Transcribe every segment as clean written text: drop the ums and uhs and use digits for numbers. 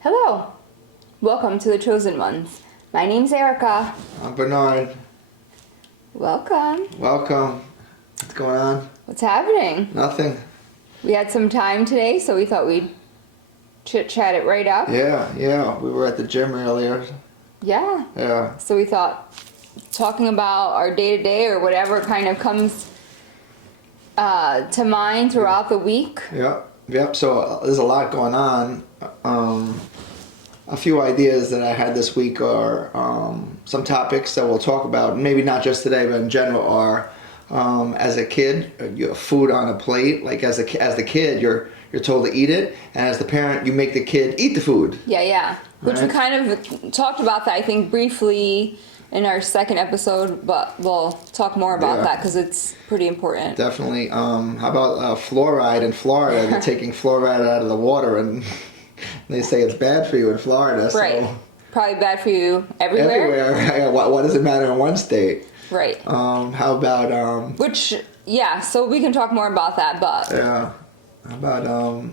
Hello, welcome to the Chosen Ones. My name's Erica. I'm Bernard. Welcome. Welcome. What's going on? What's happening? Nothing. We had some time today, so we thought we'd chit-chat it right up. Yeah. We were at the gym earlier. Yeah. So we thought talking about our day-to-day or whatever kind of comes to mind throughout the week. Yep. So there's a lot going on. A few ideas that I had this week are some topics that we'll talk about. Maybe not just today, but in general are as a kid, you have food on a plate. Like as the kid, you're told to eat it, and as the parent, you make the kid eat the food. Yeah. Which Right? we kind of talked about that, I think, briefly in our second episode, but we'll talk more about that because it's pretty important. Definitely. How about fluoride in Florida? They're taking fluoride out of the water, and they say it's bad for you in Florida. Right. So Probably bad for you everywhere. everywhere. What does it matter in one state? Right. How about So we can talk more about that, but How about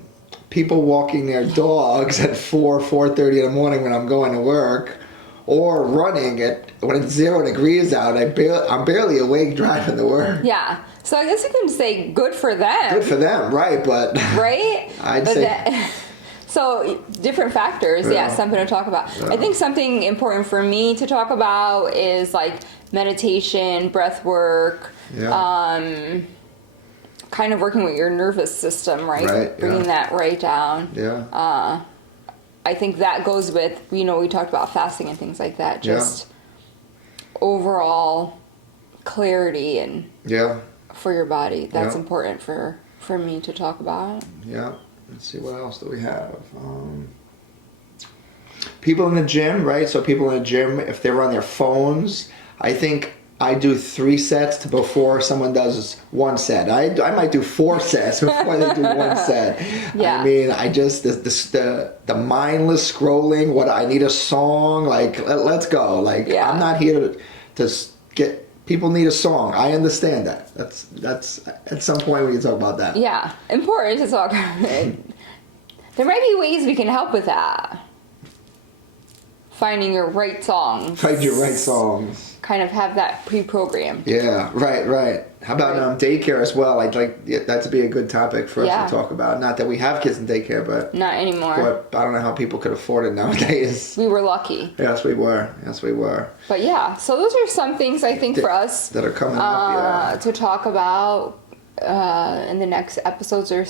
people walking their dogs at 4:30 in the morning when I'm going to work, or running when it's 0 degrees out. I'm barely awake driving to work. yeah. So I guess you can say good for them. Good for them, right? But Right? I'd But say so different factors, something to talk about. Yeah. I think something important for me to talk about is like meditation, breath work, kind of working with your nervous system, right? Right, Bringing that right down. yeah. I think that goes with, we talked about fasting and things like that. Just overall clarity and for your body. That's important for me to talk about. Yeah. Let's see, what else do we have? People in the gym, right? So people in the gym, if they're on their phones, I think I do 3 sets before someone does 1 set. I might do 4 sets before they do 1 set. Yeah. I mean, I just the mindless scrolling. What I need a song. Like let's go. Like I'm not here to get. People need a song. I understand that. That's at some point we can talk about that. Yeah, important to talk. There might be ways we can help with that. Finding your right songs. Find your right songs. Kind of have that pre-programmed. Yeah, right. How about daycare as well? I'd like that to be a good topic for us to talk about. Not that we have kids in daycare, but not anymore. But I don't know how people could afford it nowadays. We were lucky. Yes, we were. But yeah, so those are some things I think for us that are coming up to talk about in the next episodes or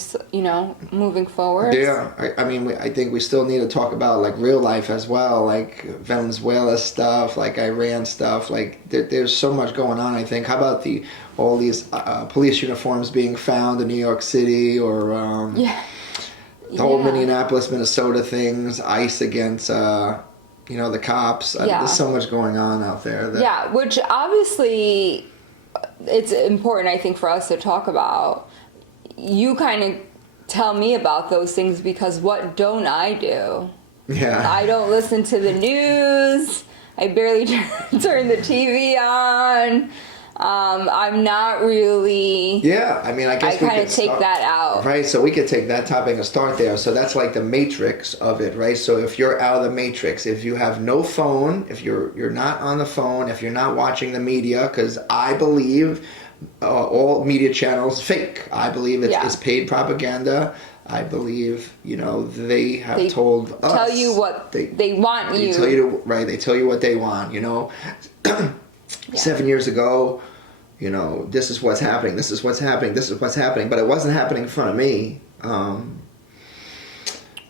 moving forward. Yeah, I think we still need to talk about like real life as well, like Venezuela stuff, like Iran stuff. Like there's so much going on. I think. How about all these police uniforms being found in New York City, or the whole Minneapolis, Minnesota things, ICE against the cops. There's so much going on out there. Which obviously it's important, I think, for us to talk about. You kind of tell me about those things because what don't I do? Yeah. I don't listen to the news. I barely turn the TV on. I'm not really... Yeah, I mean, I guess I kind of take that out. Right, so we could take that topic and start there. So that's like the matrix of it, right? So if you're out of the matrix, if you have no phone, if you're not on the phone, if you're not watching the media, because I believe all media channels fake. I believe it's paid propaganda. I believe, they have told us. Tell you what they want you. They tell you what they want, 7 years ago, this is what's happening, this is what's happening, this is what's happening, but it wasn't happening in front of me.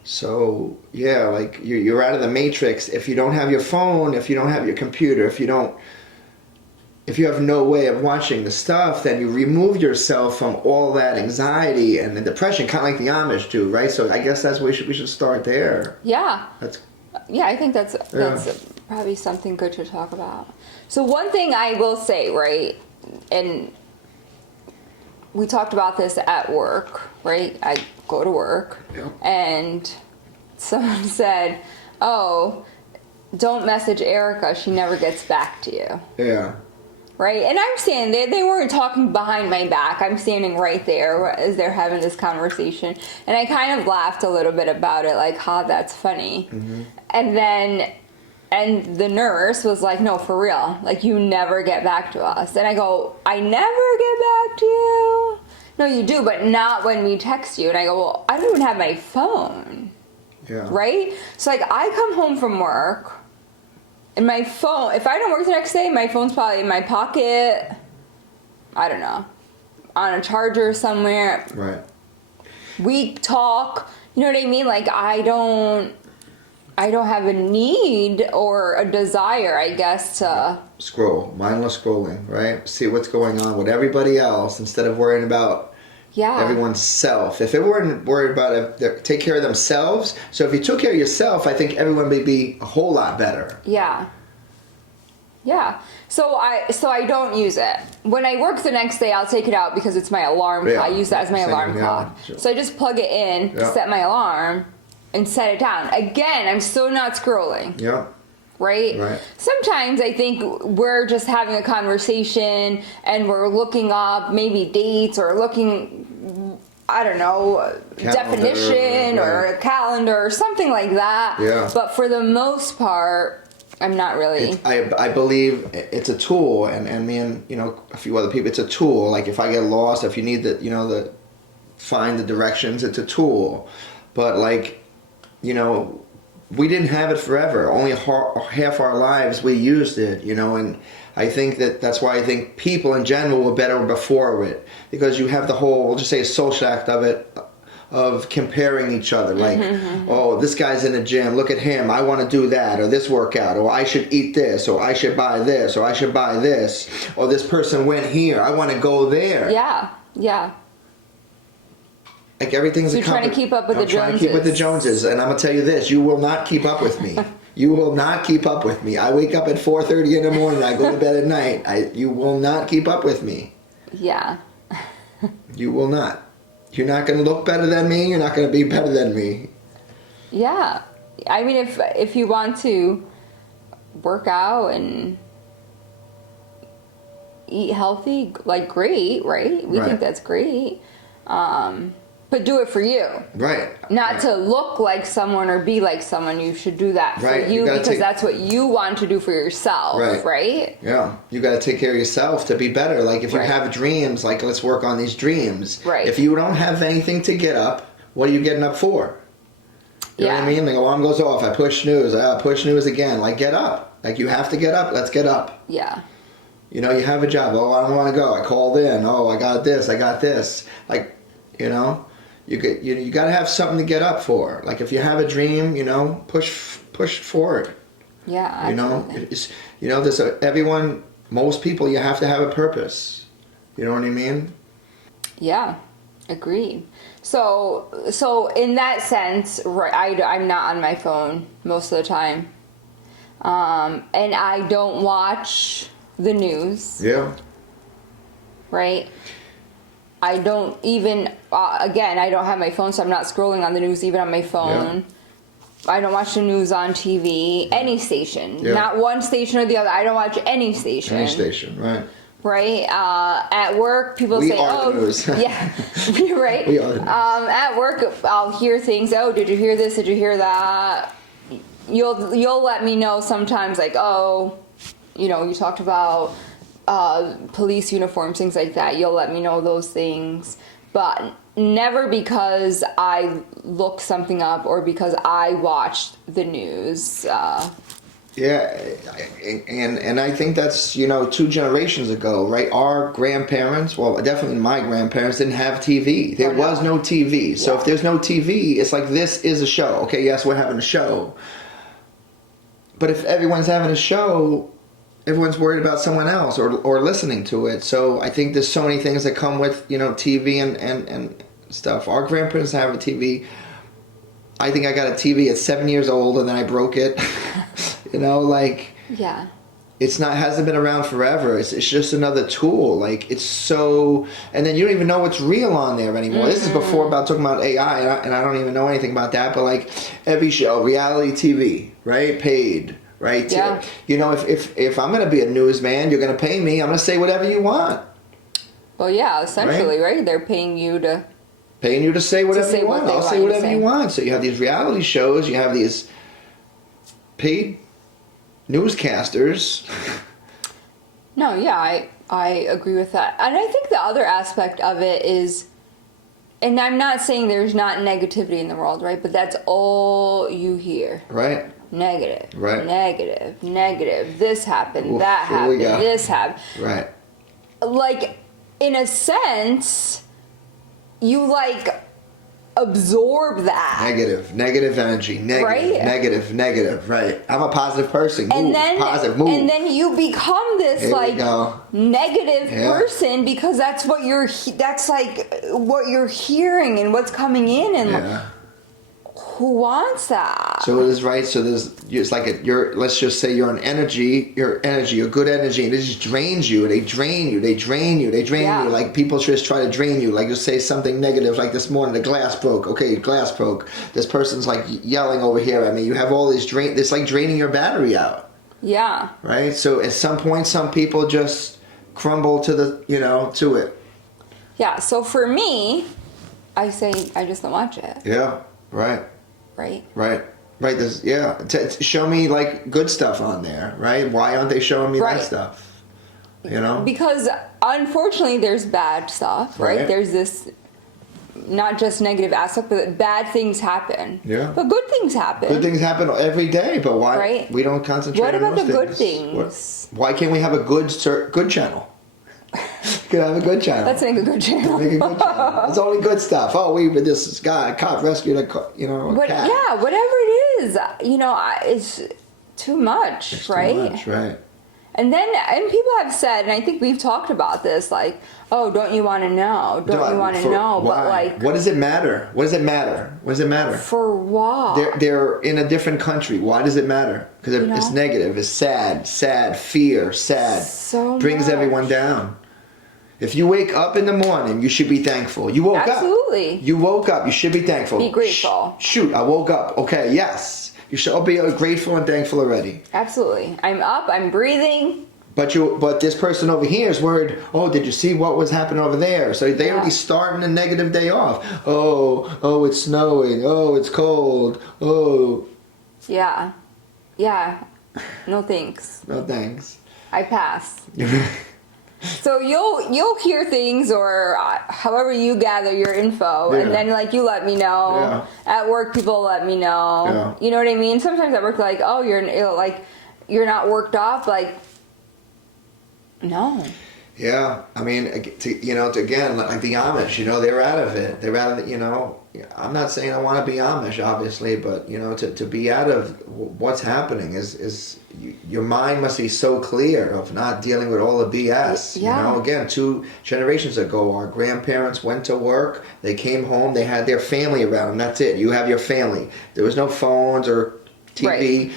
So, like, you're out of the matrix. If you don't have your phone, if you don't have your computer, if you have no way of watching the stuff, then you remove yourself from all that anxiety and the depression, kind of like the Amish do, right? So I guess that's where we should start there. Yeah. I think that's probably something good to talk about. So one thing I will say, right, and we talked about this at work, right? I go to work, and someone said, "Oh, don't message Erica. She never gets back to you." Yeah. right? And I'm standing, they weren't talking behind my back. I'm standing right there as they're having this conversation. And I kind of laughed a little bit about it, like, that's funny. And the nurse was like, no, for real. Like, you never get back to us. And I go, I never get back to you? No, you do, but not when we text you. And I go, well, I don't even have my phone. Yeah. Right? So, like, I come home from work, and my phone, if I don't work the next day, my phone's probably in my pocket, I don't know, on a charger somewhere. Right. We talk, you know what I mean? Like, I don't have a need or a desire, I guess, to Scroll, mindless scrolling, right? See what's going on with everybody else instead of worrying about everyone's self. If they weren't worried about it, take care of themselves. So if you took care of yourself, I think everyone would be a whole lot better. Yeah. So I don't use it. When I work the next day, I'll take it out because it's my alarm clock. I use that as my alarm clock. Sure. So I just plug it in, set my alarm, and set it down. Again, I'm still not scrolling. Yeah. Right? Sometimes I think we're just having a conversation and we're looking up maybe dates or looking, I don't know, definition or a calendar or something like that. Yeah. But for the most part, I'm not really. I believe it's a tool, and me and a few other people. It's a tool. Like if I get lost, if you need the find the directions, it's a tool. But like, we didn't have it forever. Only half our lives we used it, and I think that's why I think people in general were better before it, because you have the whole, we'll just say, social act of it, of comparing each other. Like, oh, this guy's in the gym, look at him, I want to do that, or this workout, or I should eat this, or I should buy this, or I should buy this, or this person went here, I want to go there. Yeah. Like everything's so you're trying to keep up with the Joneses. I'm trying to keep with the Joneses, and I'm gonna tell you this: you will not keep up with me. You will not keep up with me. I wake up at 4:30 in the morning. I go to bed at night. You will not keep up with me. Yeah. You will not. You're not gonna look better than me. You're not gonna be better than me. Yeah, I mean, if you want to work out and eat healthy, like, great, right? We think that's great. But do it for you. Right. Not to look like someone or be like someone. You should do that for you because that's what you want to do for yourself, right? Yeah. You got to take care of yourself to be better. Like if you have dreams, like let's work on these dreams. Right. If you don't have anything to get up, what are you getting up for? You know what I mean? Like alarm goes off, I push snooze, push snooze again. Like get up. Like you have to get up. Let's get up. Yeah. You have a job. Oh, I don't want to go. I called in. Oh, I got this. Like, you got to have something to get up for. Like if you have a dream, push forward. Yeah, absolutely. There's most people, you have to have a purpose. You know what I mean? Yeah, agreed. So in that sense, I'm not on my phone most of the time. And I don't watch the news. Yeah. Right? I don't even, again, I don't have my phone, so I'm not scrolling on the news even on my phone. Yeah. I don't watch the news on TV, any station. Yeah. Not one station or the other. I don't watch any station. Any station, right. Right? At work, people say, the news. Yeah, right? We are the news. At work, I'll hear things, oh, did you hear this? Did you hear that? You'll let me know sometimes, like, oh, you talked about police uniforms, things like that. You'll let me know those things, but never because I looked something up or because I watched the news. Yeah, and I think that's 2 generations ago, right? Our grandparents, well, definitely my grandparents didn't have TV. There was no TV. So if there's no TV, it's like this is a show. Okay, yes, we're having a show. But if everyone's having a show, everyone's worried about someone else or listening to it. So I think there's so many things that come with, TV and stuff. Our grandparents have a TV. I think I got a TV at 7 years old and then I broke it. Yeah. It's hasn't been around forever. It's just another tool. Like it's so, and then you don't even know what's real on there anymore. Mm-hmm. This is before talking about AI, and I don't even know anything about that. But like every show, reality TV, right? Paid, right? Yeah. You know, if I'm going to be a newsman, you're going to pay me. I'm going to say whatever you want. Well, yeah, essentially, right? They're paying you to say whatever say you what want. they I'll want say you to whatever say. you want. So you have these reality shows. You have these paid newscasters. No, yeah, I agree with that. And I think the other aspect of it is, and I'm not saying there's not negativity in the world, right? But that's all you hear. Right. Negative. Right. Negative. Negative. This happened. Oof, that here we happened. go. This happened. Right. Like, in a sense, you like absorb that. Negative energy, Right? negative, right. I'm a positive person. And Move, then, positive, move. and then you become this Here we like go. negative Yeah. person because that's what that's like what you're hearing and what's coming in, and Yeah. who wants that? So it is right. So it's like let's just say you're an energy, your good energy, and it just drains you. They drain you. Yeah. Like people just try to drain you. Like you say something negative, like this morning the glass broke. Okay, glass broke. This person's like yelling over here at me. You have all these it's like draining your battery out. Yeah. Right. So at some point, some people just crumble to it. Yeah. So for me, I say I just don't watch it. Yeah. Right. Right. There's, show me like good stuff on there, right? Why aren't they showing me Right. that stuff? You know? Because unfortunately, there's bad stuff, right? Right. There's this not just negative aspect, but bad things happen. Yeah. But good things happen. Good things happen every day, but why Right. we don't concentrate What on about those the good things? Why can't we have a good channel? Could have a good channel. Let's make a good channel. Make a good channel. It's only good stuff. Oh, this guy, cop rescued a cat. Yeah, whatever it is, it's too much, It's right? Too much, right. And people have said, and I think we've talked about this, like, oh, don't you want to know? Don't you want to know? Why? But like, what does it matter? What does it matter? for what? They're in a different country. Why does it matter? Because it's negative. It's sad, fear, sad. So brings much. everyone down. If you wake up in the morning, you should be thankful. You woke up. Absolutely. You woke up. You should be thankful. Be grateful. Shoot, I woke up. Okay, yes. You should all be grateful and thankful already. Absolutely. I'm up. I'm breathing. But this person over here is worried. Oh, did you see what was happening over there? So they already starting a negative day off. Oh, it's snowing. Oh, it's cold. Oh. Yeah. No thanks. No thanks. I pass. So you'll hear things, or however you gather your info, Yeah. and then like you let me know. Yeah. At work, people let me know. Yeah. You know what I mean? Sometimes at work, like, oh, you're not worked up, like, no. Yeah, I mean, again, like the Amish, they're out of it. They're out of it, I'm not saying I want to be Amish, obviously, but, to be out of what's happening is your mind must be so clear of not dealing with all the BS. Yeah. Again, 2 generations ago, our grandparents went to work, they came home, they had their family around them. That's it. You have your family. There was no phones or TV. Right.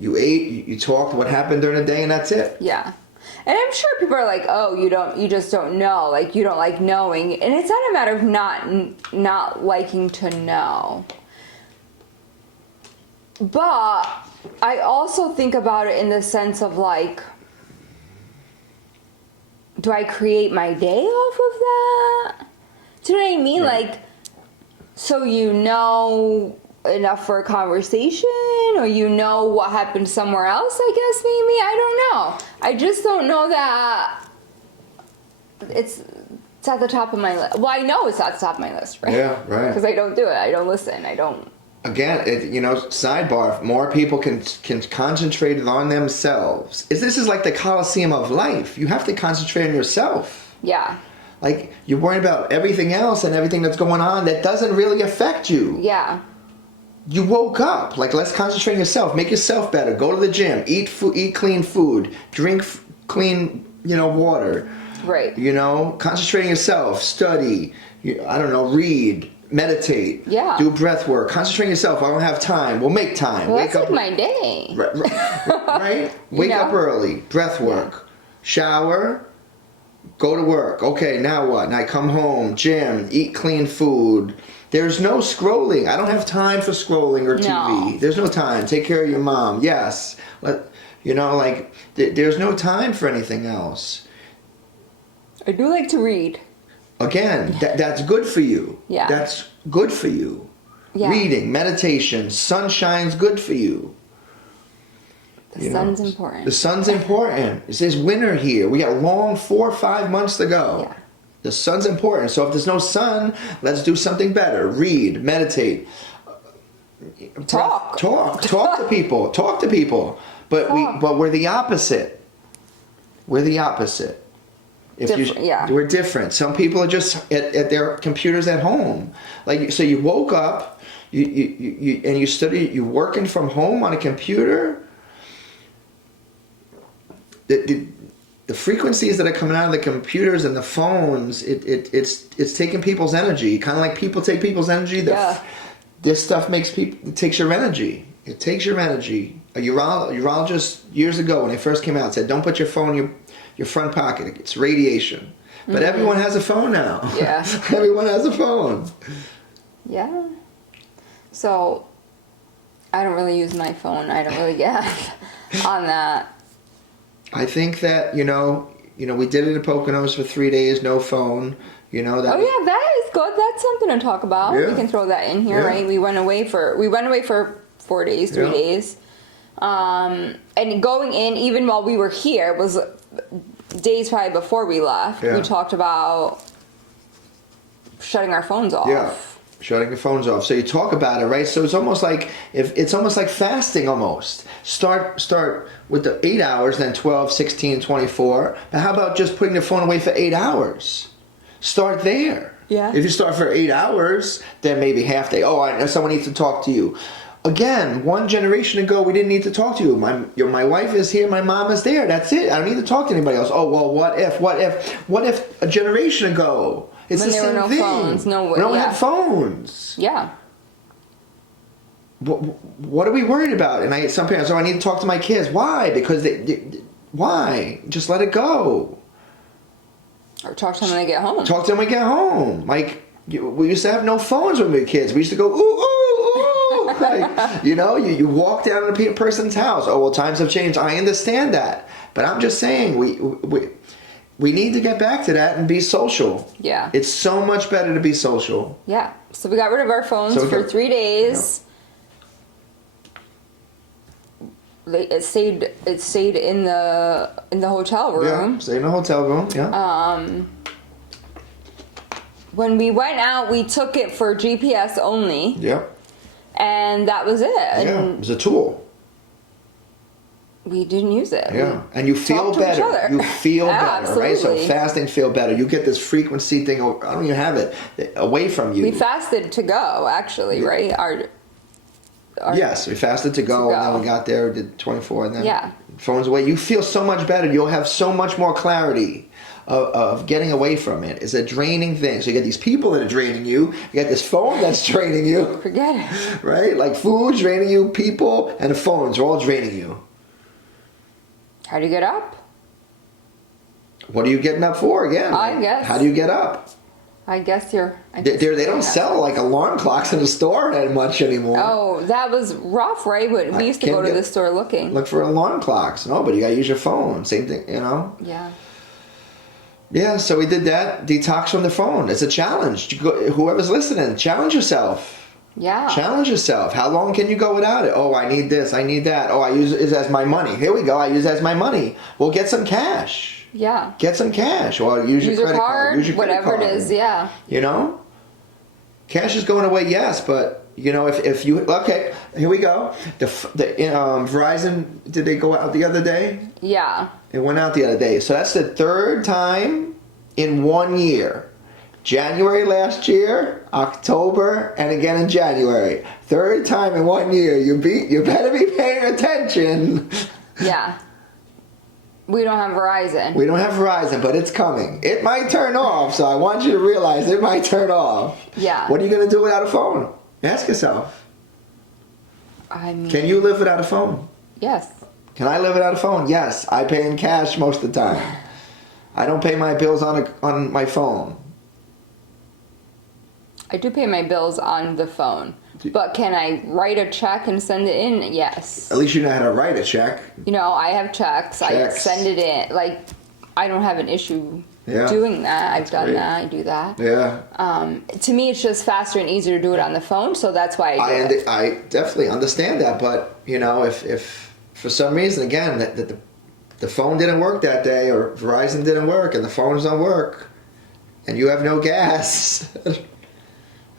You ate, you talked what happened during the day, and that's it. Yeah. And I'm sure people are like, oh, you just don't know. Like, you don't like knowing. And it's not a matter of not liking to know. But I also think about it in the sense of like, do I create my day off of that? Do you know what I mean? Right. Like, so enough for a conversation, or what happened somewhere else, I guess, maybe. I don't know. I just don't know that it's at the top of my list. Well, I know it's at the top of my list, right? Yeah, right. Because I don't do it. I don't listen. I don't. Again, sidebar, more people can concentrate on themselves. This is like the Coliseum of life. You have to concentrate on yourself. Yeah. Like, you're worrying about everything else and everything that's going on that doesn't really affect you. Yeah. You woke up. Like, let's concentrate on yourself. Make yourself better. Go to the gym. Eat clean food. Drink clean, water. Right. Concentrate on yourself. Study. Read. Meditate. Yeah. Do breath work. Concentrate on yourself. I don't have time. Well, make time. Well, Wake that's up. like my day. Right? Wake up early. Breath work. Shower. go to work. Okay, now what? And I come home, gym, eat clean food. There's no scrolling. I don't have time for scrolling or TV. No. There's no time. Take care of your mom. Yes. There's no time for anything else. I do like to read. Again, that's good for you. Yeah. That's good for you. Yeah. Reading, meditation, sunshine's good for you. The sun's important. The sun's important. It says winter here. We got a long 4 or 5 months to go. Yeah. The sun's important. So if there's no sun, let's do something better. Read, meditate, Talk to people. Talk to people. But we're the opposite. We're the opposite. We're different. Some people are just at their computers at home. Like, so you woke up, you and you study. You working from home on a computer. The frequencies that are coming out of the computers and the phones, it's taking people's energy. Kind of like people take people's energy. This stuff it takes your energy. It takes your energy. A urologist years ago when they first came out said, "Don't put your phone in your front pocket. It's radiation." But everyone has a phone now. Yeah. Everyone has a phone. Yeah. So I don't really use my phone. I don't really get on that. I think that, we did it in Poconos for 3 days, no phone. That that is good. That's something to talk about. Yeah. We can throw that in here, right? We went away for 4 days, 3 days. And going in, even while we were here, was days probably before we left. Yeah. We talked about shutting our phones off. Yeah. Shutting your phones off. So you talk about it, right? So it's almost like fasting almost. Start with the 8 hours, then 12, 16, 24. But how about just putting the phone away for 8 hours? Start there. Yeah. If you start for 8 hours, then maybe half day. Oh, I know someone needs to talk to you. Again, one generation ago, we didn't need to talk to you. My wife is here, my mom is there. That's it. I don't need to talk to anybody else. Oh, well, what if a generation ago? It's when the there same were no thing. phones, no way. We don't have phones. Yeah. What are we worried about? And some parents, I need to talk to my kids. Why? Because why? Just let it go. Or talk to them when they get home. Talk to them when they get home. Like, we used to have no phones when we were kids. We used to go, ooh, ooh, ooh. Like, you walk down to a person's house. Oh, well, times have changed. I understand that. But I'm just saying, we need to get back to that and be social. Yeah. It's so much better to be social. Yeah. So we got rid of our phones for 3 days. Yeah. It stayed in the hotel room. Yeah, stayed in the hotel room. Yeah. When we went out, we took it for GPS only. Yep. And that was it. Yeah, it was a tool. We didn't use it. Yeah, and you feel better. You feel better, right? So fasting feel better. You get this frequency thing. I don't even have it away from you. We fasted to go, actually, right? Yes, we fasted to go, and then we got there, did 24, and then phones away. You feel so much better. You'll have so much more clarity of getting away from it. It's a draining thing. So you get these people that are draining you. You got this phone that's draining you. Forget it. Right? Like food's draining you, people, and the phones are all draining you. How do you get up? What are you getting up for again? I guess. How do you get up? I guess they don't sell like alarm clocks in the store that much anymore. Oh, that was rough, right? We used to go to the store looking. Look for alarm clocks. No, but you got to use your phone. Same thing, Yeah. Yeah, so we did that. Detox from the phone. It's a challenge. Whoever's listening, challenge yourself. Yeah. Challenge yourself. How long can you go without it? Oh, I need this. I need that. Oh, I use it as my money. Here we go. I use it as my money. Well, get some cash. Yeah. Get some cash. Or use your credit card. Use your whatever it is, yeah. Cash is going away, yes, but if you okay, here we go. The Verizon, did they go out the other day? Yeah. It went out the other day. So that's the third time in 1 year. January last year, October, and again in January. Third time in 1 year. You better be paying attention. Yeah. We don't have Verizon. We don't have Verizon, but it's coming. It might turn off, so I want you to realize it might turn off. Yeah. What are you going to do without a phone? Ask yourself. Can you live without a phone? Yes. Can I live without a phone? Yes. I pay in cash most of the time. I don't pay my bills on my phone. I do pay my bills on the phone. But can I write a check and send it in? Yes. At least you know how to write a check. You know, I have checks. I send it in. Like, I don't have an issue doing that. I've done that. I do that. Yeah. To me, it's just faster and easier to do it on the phone, so that's why I do it. I definitely understand that, but, you know, if for some reason, again, that the phone didn't work that day, or Verizon didn't work, and the phones don't work, and you have no gas,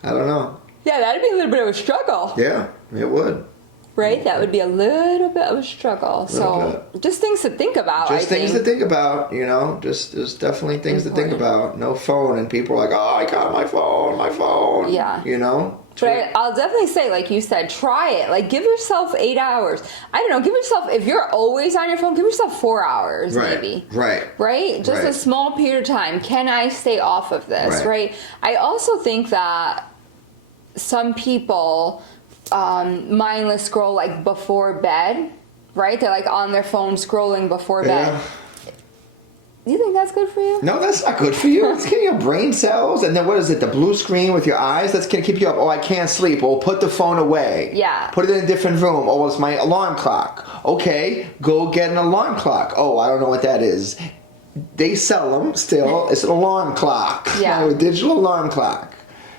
I don't know. Yeah, that'd be a little bit of a struggle. Yeah, it would. Right? That would be a little bit of a struggle. So, just things to think about, Just things to think about, you know. There's definitely things to think about. No phone, and people are like, oh, I got my phone. Yeah. You know? But I'll definitely say, like you said, try it. Like, give yourself 8 hours. I don't know, give yourself, if you're always on your phone, give yourself 4 hours, maybe. Right? Just a small period of time. Can I stay off of this, right? I also think that some people mindless scroll like before bed, right? They're like on their phone scrolling before bed. Do you think that's good for you? No, that's not good for you. It's getting your brain cells, and then what is it? The blue screen with your eyes? That's gonna keep you up. Oh, I can't sleep. Oh, put the phone away. Yeah. Put it in a different room. Oh, it's my alarm clock. Okay, go get an alarm clock. Oh, I don't know what that is. They sell them still. It's an alarm clock. Yeah. A digital alarm clock.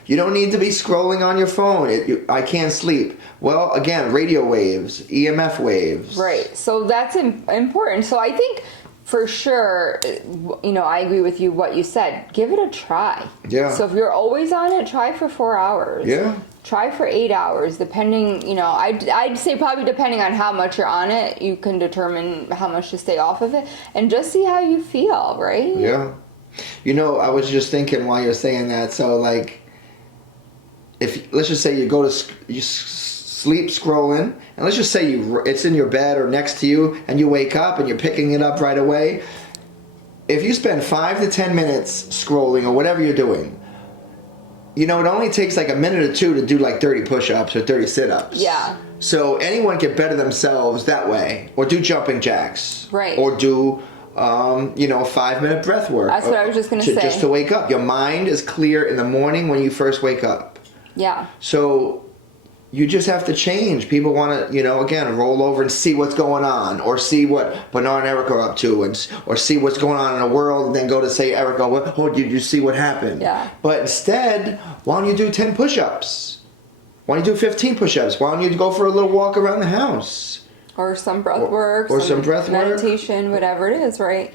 You don't need to be scrolling on your phone. I can't sleep. Well, again, radio waves, EMF waves. Right. So that's important. So I think for sure, you know, I agree with you what you said. Give it a try. Yeah. So if you're always on it, try for 4 hours. Yeah. Try for 8 hours, depending, you know, I'd say probably depending on how much you're on it, you can determine how much to stay off of it, and just see how you feel, right? Yeah. You know, I was just thinking while you're saying that, so like, if let's just say you go to you sleep scrolling, and let's just say it's in your bed or next to you, and you wake up and you're picking it up right away. If you spend 5 to 10 minutes scrolling or whatever you're doing, you know, it only takes like a minute or two to do like 30 push-ups or 30 sit-ups. Yeah. So anyone can better themselves that way, or do jumping jacks, right? Or do you know, 5-minute breath work. That's what I was just going to say. Just to wake up. Your mind is clear in the morning when you first wake up. Yeah. So you just have to change. People want to, you know, again, roll over and see what's going on, or see what Bernard and Erica are up to, or see what's going on in the world, and then go to say, Erica, oh, did you see what happened? Yeah. But instead, why don't you do 10 push-ups? Why don't you do 15 push-ups? Why don't you go for a little walk around the house? Or some breath work. Or some breath work. Meditation, whatever it is, right?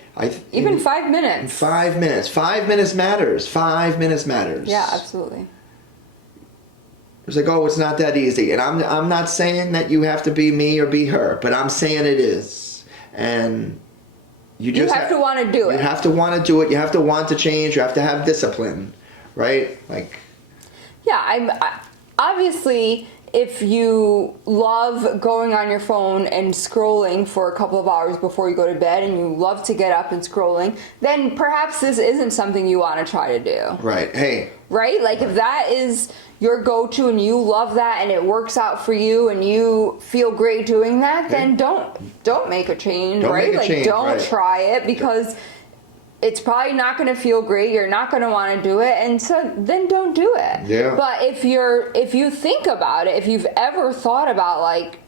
Even 5 minutes. 5 minutes. 5 minutes matters. 5 minutes matters. Yeah, absolutely. It's like, oh, it's not that easy. And I'm not saying that you have to be me or be her, but I'm saying it is. And you just have to want to do it. You have to want to do it. You have to want to change. You have to have discipline, right? Like, yeah, obviously, if you love going on your phone and scrolling for a couple of hours before you go to bed, and you love to get up and scrolling, then perhaps this isn't something you want to try to do. Right. Hey. Right? Like, if that is your go-to and you love that and it works out for you and you feel great doing that, then don't make a change, right? Don't try it, because it's probably not going to feel great. You're not going to want to do it, and so then don't do it. Yeah. But if you think about it, if you've ever thought about, like,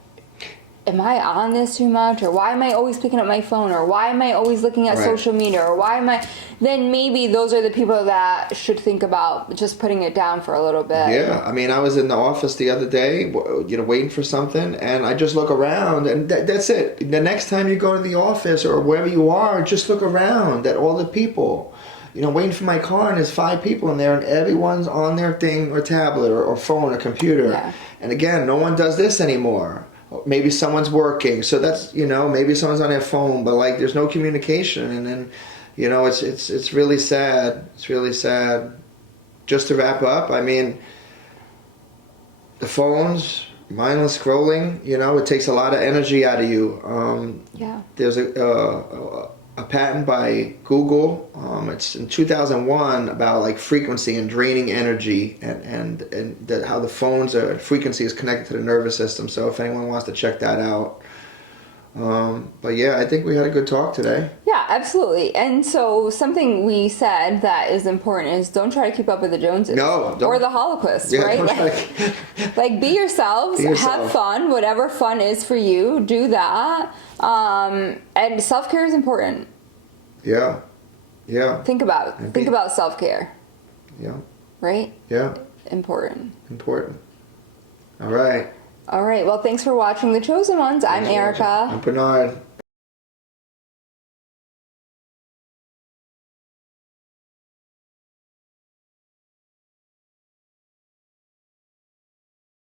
am I on this too much, or why am I always picking up my phone, or why am I always looking at social media, or why am I, then maybe those are the people that should think about just putting it down for a little bit. Yeah, I mean, I was in the office the other day, you know, waiting for something, and I just look around, and that's it. The next time you go to the office or wherever you are, just look around at all the people. You know, waiting for my car, and there's 5 people in there, and everyone's on their thing or tablet or phone or computer. Yeah. And again, no one does this anymore. Maybe someone's working, so that's, you know, maybe someone's on their phone, but like there's no communication, and then, you know, it's really sad. It's really sad. Just to wrap up, I mean, the phones, mindless scrolling, you know, it takes a lot of energy out of you. There's a patent by Google. It's in 2001 about like frequency and draining energy, and how the phone's frequency is connected to the nervous system. So if anyone wants to check that out, But yeah, I think we had a good talk today. Yeah, absolutely. And so something we said that is important is don't try to keep up with the Joneses. No, don't. Or the Holocaust, Yeah, right? don't try Like be yourselves, Be yourself. have fun, whatever fun is for you, do that. And self-care is important. Yeah. Yeah. Think about self-care, Yeah. right? Yeah. Important. Important. All right. All right. Well, thanks for watching The Chosen Ones. I'm Erica. I'm Bernard.